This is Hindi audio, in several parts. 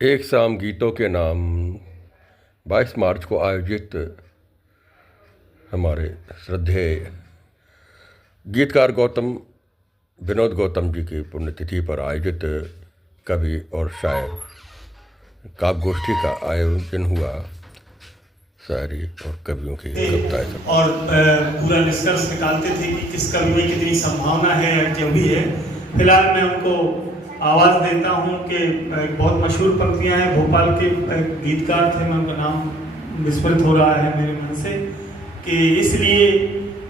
एक शाम गीतों के नाम 22 मार्च को आयोजित हमारे श्रद्धेय गीतकार विनोद गौतम जी की पुण्यतिथि पर आयोजित कवि और शायर काव्य गोष्ठी का आयोजन हुआ। शायरी और कवियों की कविताएं सब और पूरा निष्कर्ष निकालते थे कि किस कवि में कितनी संभावना है या जो भी है। फिलहाल मैं उनको आवाज़ देता हूँ कि बहुत मशहूर पंक्तियाँ हैं, भोपाल के गीतकार थे, मैं उनका नाम विस्मृत हो रहा है मेरे मन से, कि इसलिए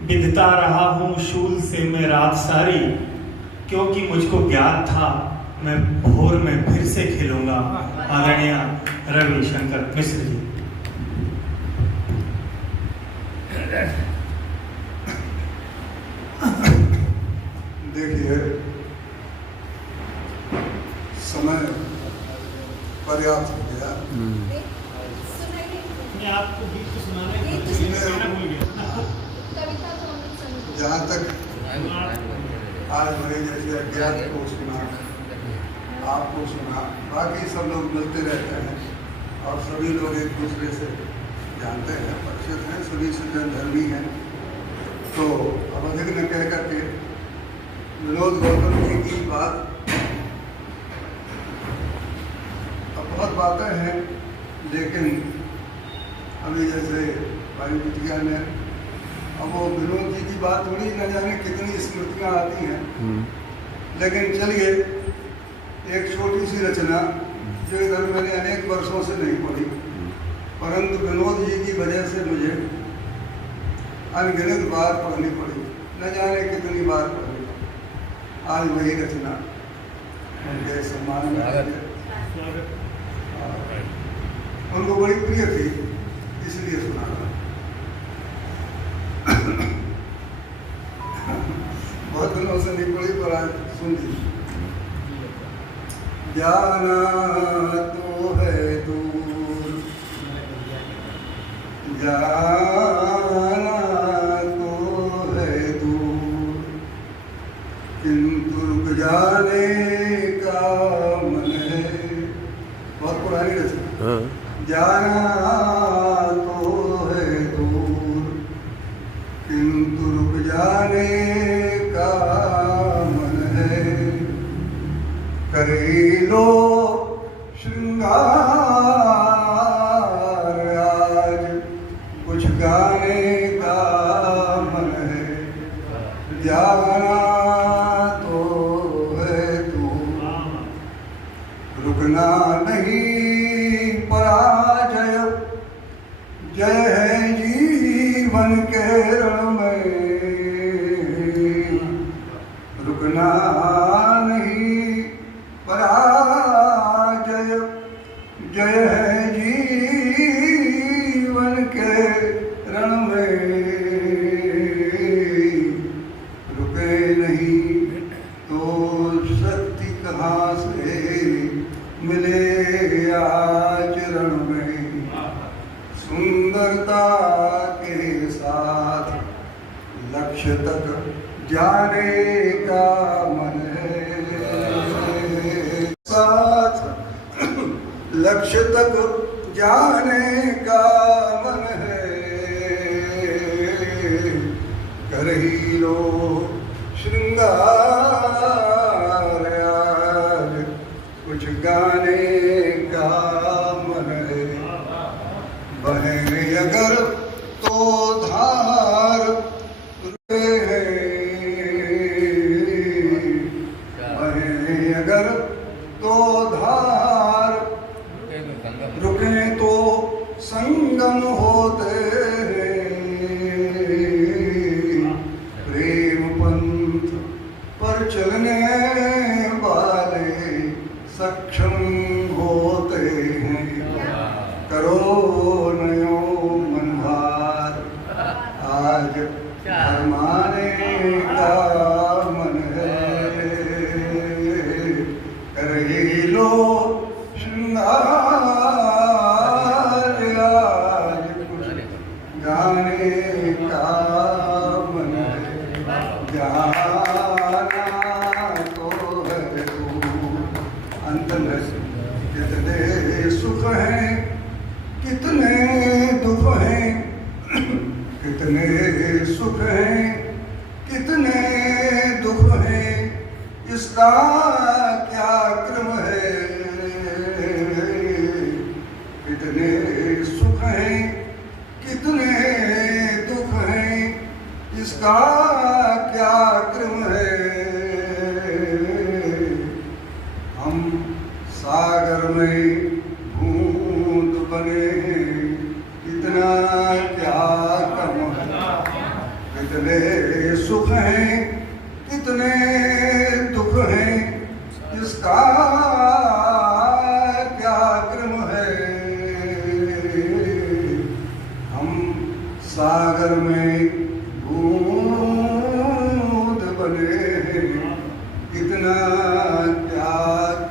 बिंधता रहा हूँ शूल से मैं रात सारी, क्योंकि मुझको ज्ञात था मैं भोर में फिर से खेलूंगा। आदरणीय रविशंकर मिश्र जी। देखिए, समय पर्याप्त हो गया। मैं आपको गीत सुनाने जहाँ तक आज मेरे जैसे अज्ञात को सुना, आपको सुना, बाकी सब लोग मिलते रहते हैं और सभी लोग एक दूसरे से जानते हैं, परिचित हैं, सभी सज्जन धर्मी हैं। तो अब अधिक न कह करके विनोद गौतम जी की बात, अब बहुत बातें हैं, लेकिन अभी जैसे भाई बिटिया ने, अब वो विनोद जी की बात थोड़ी न जाने कितनी स्मृतियाँ आती हैं। लेकिन चलिए, एक छोटी सी रचना जो इधर मैंने अनेक वर्षों से नहीं पढ़ी, परंतु विनोद जी की वजह से मुझे अनगिनत बार पढ़नी पड़ी, न जाने कितनी बार पढ़नी पड़ी। आज वही रचना उनके सम्मान में उनको बड़ी प्रिय थी, इसलिए सुना रहा। बहुत दिनों से नहीं पढ़ी पर आज सुन ली। जाना तो है दूर, जाना तो है दूर, किंतु रुक जाने का मन है। बहुत पुरानी रचना। जाना तो है दूर, किंतु रुक जाने का मन है। करे लो श्रृंगार आज, कुछ गाने का मन है। जाना तो है तू, रुकना नहीं पराजय, जय है जीवन के रण में। रुकना नहीं पराजय, जय है जीवन के रण में। रुके नहीं तो शक्ति कहाँ से मिले आचरण में। सुंदरता के साथ लक्ष्य तक जाने का मन है। साथ लक्ष्य तक जाने का मन है। कर ही लो श्रृंगार आज, कुछ गाने का मन है। बहे अगर तो धार रुके है, बहे अगर तो धार रुके तो संगम होते हैं। प्रेम पंथ पर चलने वाले सक्षम होते हैं। करो नयो मनहार आज, फरमाने का मन है। कर ही लो श्रृंगार आज, कुछ गाने का मन है। जाना तो है तू, अंत में जितने सुख हैं, कितने दुख हैं, कितने सुख हैं, कितने दुख हैं, इसका क्या क्रम है। कितने सुख हैं, कितने दुख हैं, इसका क्या क्रम है। हम सागर में बूंद बने हैं, इतना क्या कम है। कितने सुख हैं, कितने दुख हैं, इसका क्या क्रम है। हम सागर में बूंद बने हैं, इतना क्या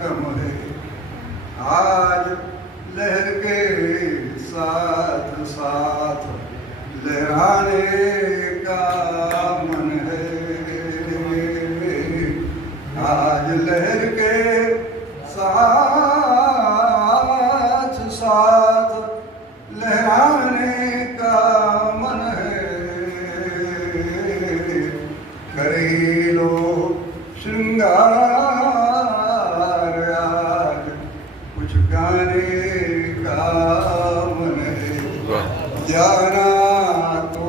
कम है। आज लहर के साथ साथ लहराने का मन है। आज लहर के साथ साथ लहराने का मन है। करे लो श्रृंगार आज कुछ गाने का मन है। जाना तो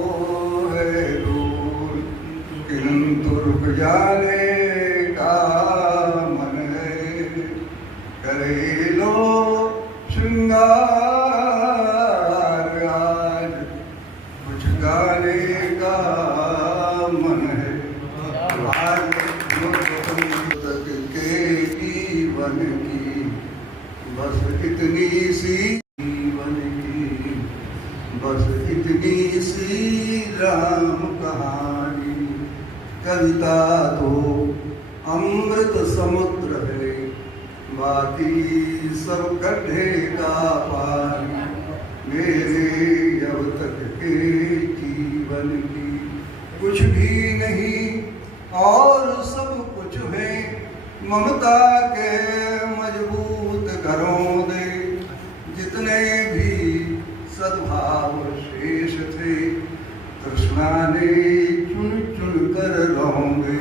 है दूर किंतु रुक जाने का मन है। करे लो श्रृंगार आज कुछ गाने का मन है। आज तक के जीवन की बस इतनी सी जीवन की बस इतनी सी राम कहानी। कविता तो अमृत समुद्र है, बाकी सब गड्ढे का पानी। मेरे अब तक के जीवन की कुछ भी नहीं और सब कुछ है। ममता के मजबूत घरों दे जितने भी सद्भाव शेष थे, तृष्णा ने चुन चुन कर रहोगे।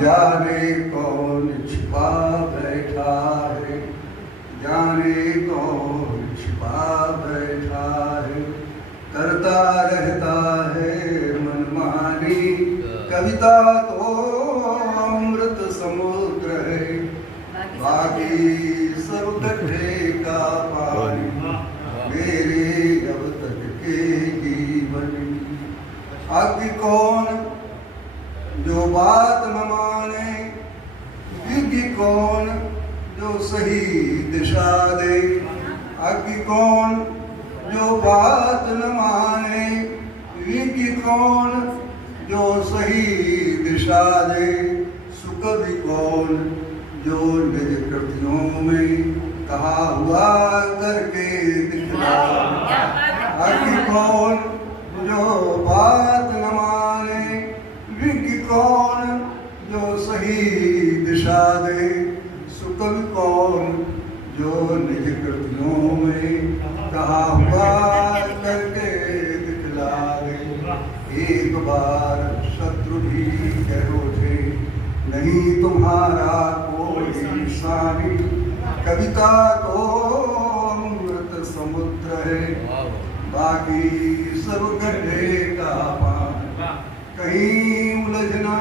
जाने कौन छिपा बैठा है, जाने कौन छिपा बैठा है। करता रहता है मनमानी, कविता तो अमृत समुद्र है, बाकी सब गड्ढे का पानी। मेरे अब तक के जीवन की आगे कौन जो बात न माने, विज्ञ कौन जो सही दिशा दे। आगे कौन जो बात न माने, विज्ञ कौन जो सही दिशा दे। सुकवि कौन जो निज कृतियों में कहा हुआ करके दिखलाए। आगे कौन जो बात न माने, विज्ञ कौन जो सही दिशा दे। सुकवि कौन जो निज कृतियों में कहा हुआ करके दिखलाए। एक बार शत्रु भी कहो थे, नहीं तुम्हारा कोई सानी। कविता तो अमृत समुद्र है, बाकी सब गड्ढे का पानी। कहीं उलझना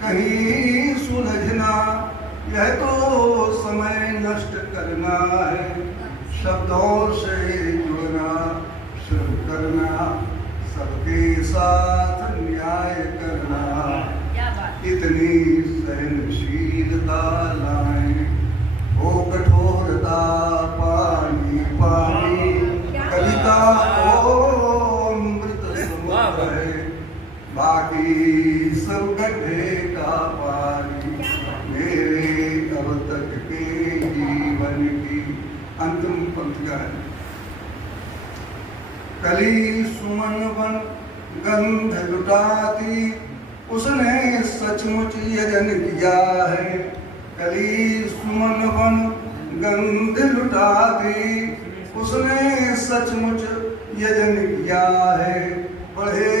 कहीं सुलझना, यह तो समय नष्ट करना है। शब्दों से जुड़ना शुरू करना, सबके साथ न्याय करना। इतनी सहनशीलता लाएं, हो कठोरता पानी पानी। कविता तो अमृत समुद्र है, बाकी सब गड्ढे का पानी। मेरे अब तक के जीवन की अंतिम पंक्तियां है। कली सुमन वन गंध लुटाती, उसने सचमुच यजन किया है। कली सुमन वन गंध लुटा दी। उसने सचमुच यजन किया है, बढ़े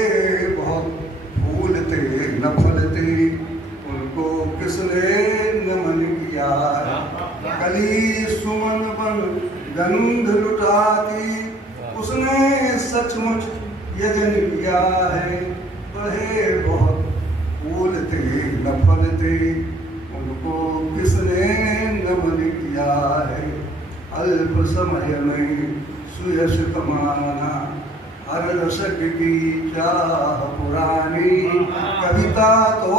बहुत फूल थे न फल थे, उनको किसने नमन किया है। कली सुमन बन गंध लुटा दी। उसने सचमुच यजन किया है, बढ़े बहुत फूल थे न फल थे, उनको किसने नमन किया है। अल्प समय में सुयश कमाना, हर रसक की चाह पुरानी। कविता तो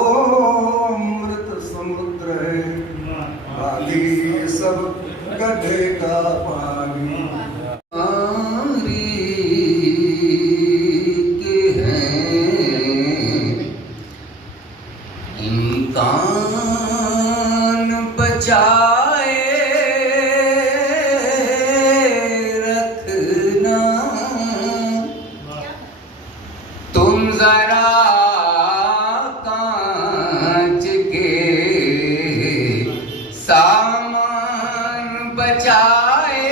अमृत समुद्र है, बाकी सब गड्ढे का पानी। कान बचाए रखना, तुम जरा कांच के सामान बचाए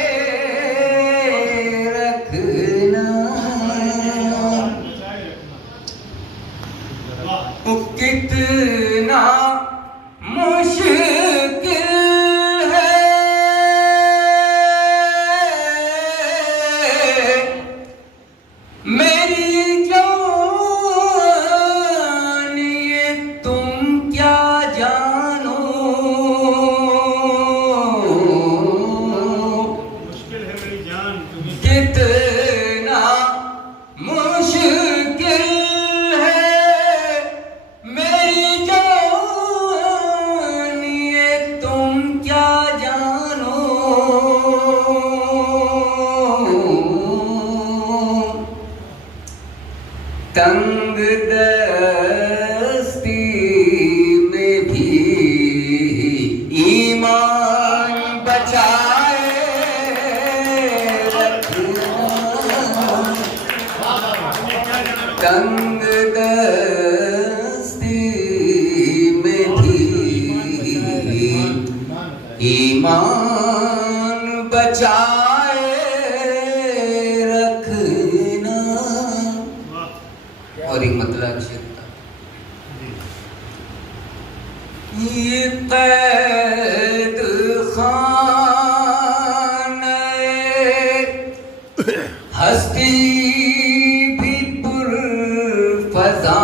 रखना। कितना मुश्किल है मेरी जान, ये तुम क्या जानो। मुश्किल है मेरी जान तुम्हें। कितना मुश्किल तंग दस्ती में भी ईमान बचाए रखना। तंग दस्ती में भी ईमान बचाए रखना। और एक मतलब शेरता, ये कैद खाने हस्ती भी पुरफ़ज़ा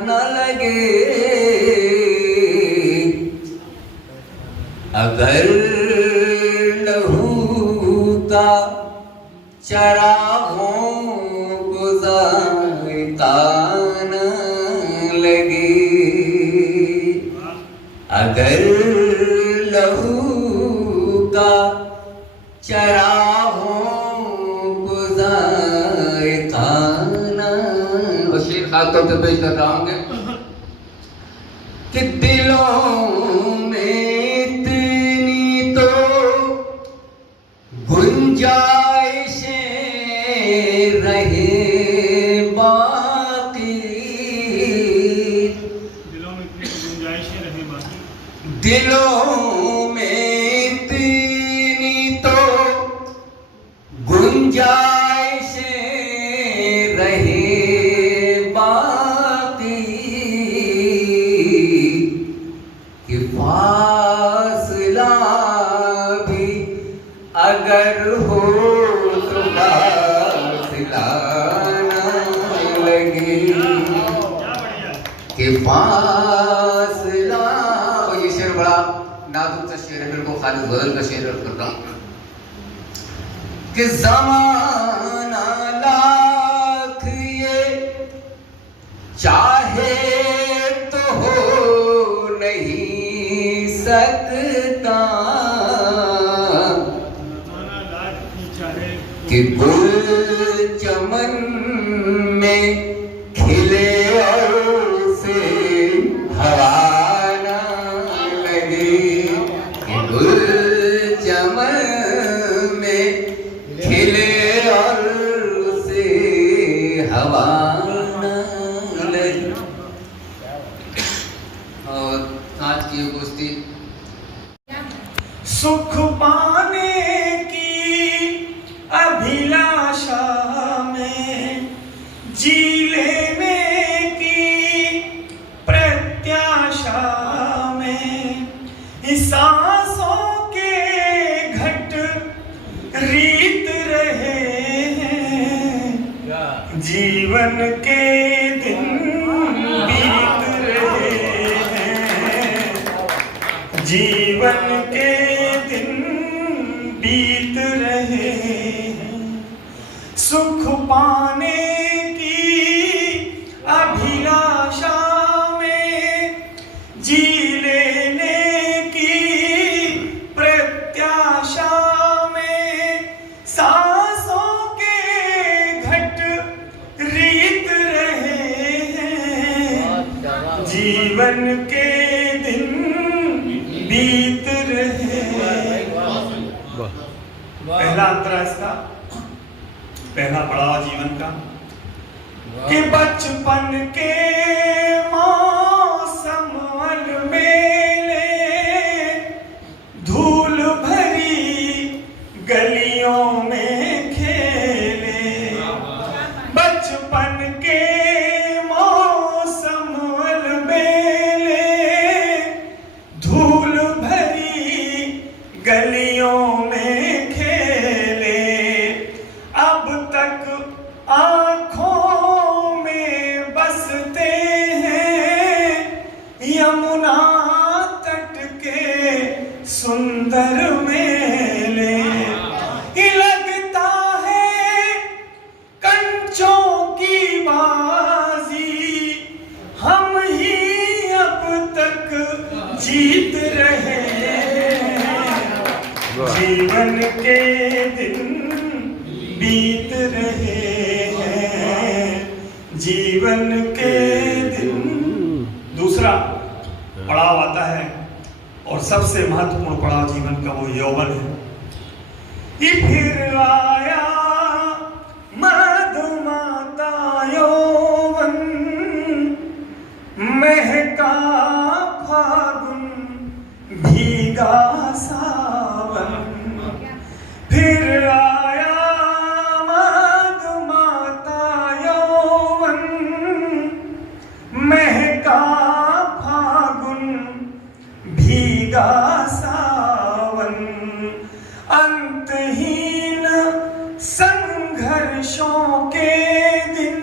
न लगे, अगर लहू का चरागों को ज़ायक़ा न लगे। अगर लहू का चरागों को ज़ायक़ा न। और शेर खास तौर पे पेश कर रहा हूँ कि दिलों में इतनी तो गुंजाइशें रहे बाकी। दिलों में इतनी गुंजाइशें रहे बाकी। दिलों में इतनी तो गुंजाइशें रहे बाकी, कि फासला भी अगर हो तो फासला न लगे। कि फासला, और ये शेर बड़ा नाजुक सा शेर है, मेरे को खालिद गज़ल का शेर अर्ज़ कर रहा हूँ कि ज़माना लाख ये चाहे तो हो नहीं सकता, कि गुल चमन में खिले और उसे हवा ना लगे। कि गुल चमन में खिले और उसे हवा ना लगे। और आज की ये गोष्ठी सुख जीवन के दिन बीत रहे हैं, जीवन के दिन बीत रहे हैं, सुख पाने की अभिलाषा में, जी लेने की प्रत्याशा में, सांसों के घट रीत रहे हैं, जीवन के दिन बीत रहे हैं। पहला अंतरा इसका, पहला पड़ाव जीवन का कि बचपन के मौसम अलमेले, धूल भरी गलियों में खेले, बचपन के मौसम अलमेले, धूल भरी गलियों में खेले, अब तक आँखों में बसते हैं यमुना तट के सुंदर मेले, लगता है कंचों की बाजी हम ही अब तक जीत रहे हैं, जीवन के दिन बीत रहे हैं, जीवन के दिन। दूसरा पड़ाव आता है और सबसे महत्वपूर्ण पड़ाव जीवन का, वो यौवन है। ये फिर आया मधुमाता यौवन, महका फागुन भीगा सावन, फिर आया मधुमाता यौवन, महका फागुन भीगा सावन, अंतहीन संघर्षों के दिन,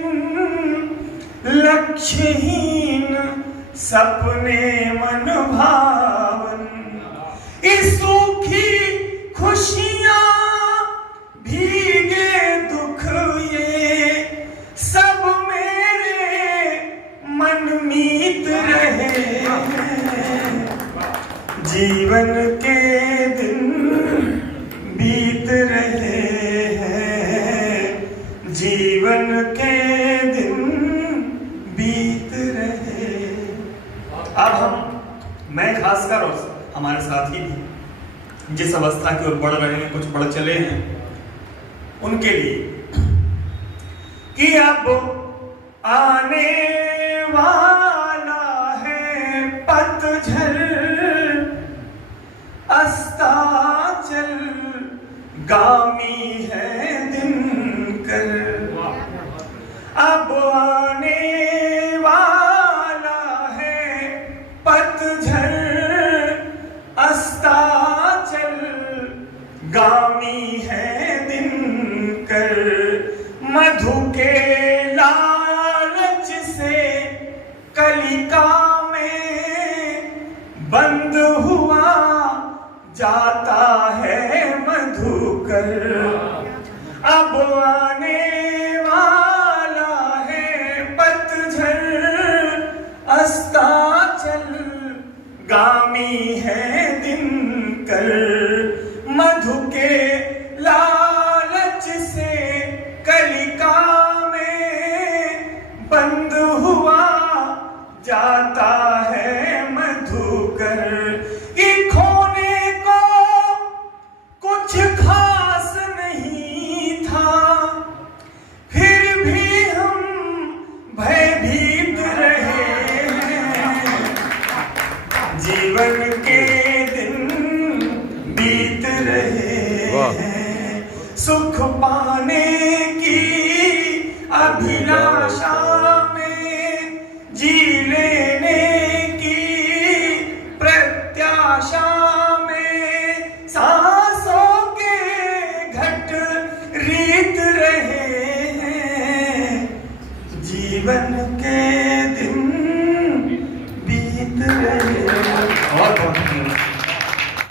लक्ष्यहीन सपने मन भावन, इस सूखी खुशियां भीगे दुख ये सब मेरे मन मीत रहे हैं, जीवन के दिन बीत रहे हैं, जीवन के दिन बीत रहे। अब मैं खासकर और हमारे साथी भी जिस अवस्था की ओर बढ़ रहे हैं, कुछ बढ़ चले हैं, उनके लिए कि अब आने वाला है पतझड़, अस्ताचल गामी है दिनकर, अब आने वाला है पतझड़, अस्ताचल गामी है दिनकर, मधु के लालच से कलिका में बंद हुआ जाता है मधुकर, अब आने वाला है पतझड़, अस्ताचल गामी है दिनकर, मधु के लालच से कलिका में बंद हुआ जाता है मधुकर, ये खोने को कुछ खास नहीं था, फिर भी हम भयभीत रहे हैं, जीवन के दिन बीत रहे हैं, सुख पाने की अभिलाषा में, जी लेने की प्रत्याशा में, सांसों के घट रीत रहे हैं, जीवन के